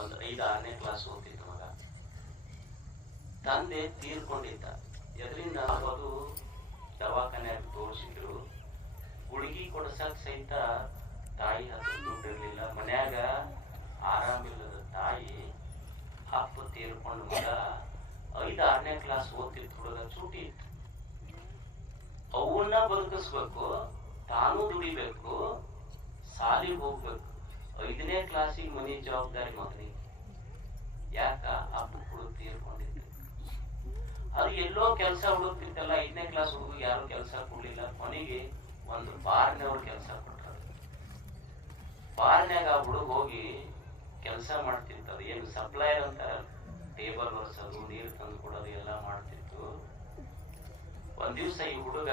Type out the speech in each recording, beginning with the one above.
ಒಂದು 5-6ನೇ ಕ್ಲಾಸ್ ಓದ್ತಿದ್ದ ಮಗ. ತಂದೆ ತೀರ್ಕೊಂಡಿದ್ದ. ಎದರಿಂದ ಅದು ದವಾಖಾನ್ಯಾಗ ತೋರಿಸಿದ್ರು. ಗುಳಿಗೆ ಕೊಡ್ಸಕ್ ಸಹಿತ ತಾಯಿ ಹತ್ರ ದುಡ್ಡಿರ್ಲಿಲ್ಲ. ಮನ್ಯಾಗ ಆರಾಮಿಲ್ಲದ ತಾಯಿ ಅಪ್ಪ ತೀರ್ಕೊಂಡು ಮಗ 5-6ನೇ ಕ್ಲಾಸ್ ಓದ್ತಿದ್ದ ಹುಡುಗ ಚೂಟಿ ಇತ್ತು. ಅವನ್ನ ಬದುಕಿಸ್ಬೇಕು, ತಾನೂ ದುಡಿಬೇಕು, ಸಾಲಿಗೆ ಹೋಗ್ಬೇಕು. 5ನೇ ಕ್ಲಾಸಿಗೆ ಮನೆ ಜವಾಬ್ದಾರಿ ಮಗನಿಗೆ. ಯಾಕ ಅಪ್ಪ ಹುಡುಗ ತೀರ್ಕೊಂಡಿದ್ದೆ. ಅದು ಎಲ್ಲೋ ಕೆಲಸ ಹುಡುಕ್ತಿತ್ತಲ್ಲ. 5ನೇ ಕ್ಲಾಸ್ ಹುಡುಗ ಯಾರು ಕೆಲಸ ಕೊಡ್ಲಿಲ್ಲ. ಕೊನೆಗೆ ಒಂದು ಬಾರ್ನವ್ರು ಕೆಲಸ ಕೊಟ್ಟರು. ಬಾರ್ನ್ಯಾಗ ಆ ಹುಡುಗ ಹೋಗಿ ಕೆಲಸ ಮಾಡ್ತಿರ್ತದ. ಏನು ಸಪ್ಲೈಯರ್ ಅಂತಾರ, ಟೇಬಲ್ ಒರೆಸೋದು, ನೀರು ತಂದು ಕೊಡೋದು ಎಲ್ಲ ಮಾಡ್ತಿತ್ತು. ಒಂದ್ ದಿವ್ಸ ಈ ಹುಡುಗ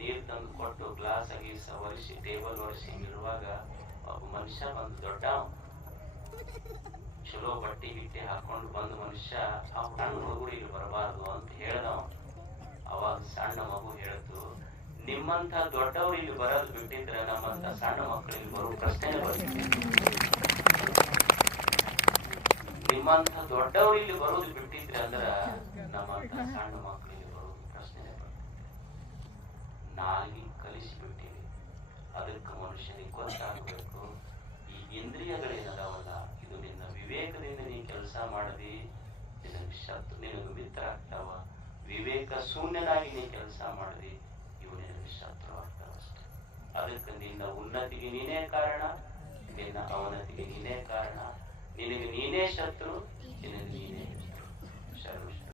ನೀರು ತಂದು ಕೊಟ್ಟು ಗ್ಲಾಸ್ ಗೀಸ ಒರೆಸಿ ಟೇಬಲ್ ಒರೆಸಿ ಇರುವಾಗ ಒಬ್ಬ ಮನುಷ್ಯ ಬಂದು, ದೊಡ್ಡ ಚಲೋ ಬಟ್ಟೆ ಗಿಟ್ಟೆ ಹಾಕೊಂಡು ಬಂದ ಮನುಷ್ಯ, ಆ ಸಣ್ಣ ಹುಡುಗರು ಇಲ್ಲಿ ಬರಬಾರ್ದು ಅಂತ ಹೇಳ್ದವ. ಅವಾಗ ಸಣ್ಣ ಮಗು ಹೇಳ್ತು, ನಿಮ್ಮಂತ ದೊಡ್ಡವ್ರು ಇಲ್ಲಿ ಬರೋದು ಬಿಟ್ಟಿದ್ರೆ ನಮ್ಮಂತ ಸಣ್ಣ ಮಕ್ಕಳು ಇಲ್ಲಿ ಬರೋ ಪ್ರಶ್ನೆ ಬರ್ತಿದೆ. ನಿಮ್ಮಂತ ದೊಡ್ಡವ್ರು ಇಲ್ಲಿ ಬರೋದು ಬಿಟ್ಟಿದ್ರೆ ಅಂದ್ರ ನಮ್ಮಂತ ಸಣ್ಣ ಮಕ್ಕಳು ಇಲ್ಲಿ ಬರೋದು ಪ್ರಶ್ನೆ ಬರ್ತಿದೆ. ನಾಲ್ಗಿ ಕಲಿಸಿಬಿಟ್ಟಿವಿ. ಅದಕ್ಕೆ ಮನುಷ್ಯನಿಗೆ ಗೊತ್ತಾಗಬೇಕು, ಈ ಇಂದ್ರಿಯಗಳೇನದಾವಲ್ಲ, ಇದು ನಿನ್ನ ವಿವೇಕದಿಂದ ನೀ ಕೆಲಸ ಮಾಡದಿ ನಿನಗೆ ಶತ್ರು, ನಿನಗೆ ಮಿತ್ರ ಆಗ್ತಾವ. ವಿವೇಕ ಶೂನ್ಯನಾಗಿ ನೀ ಕೆಲಸ ಮಾಡದಿ, ಇವು ನಿನಗೆ ಶತ್ರು ಆಗ್ತಾವಷ್ಟೆ. ಅದಕ್ಕೆ ನಿನ್ನ ಉನ್ನತಿಗೆ ನೀನೇ ಕಾರಣ, ನಿನ್ನ ಅವನತಿಗೆ ನೀನೇ ಕಾರಣ. ನಿನಗೆ ನೀನೇ ಶತ್ರು,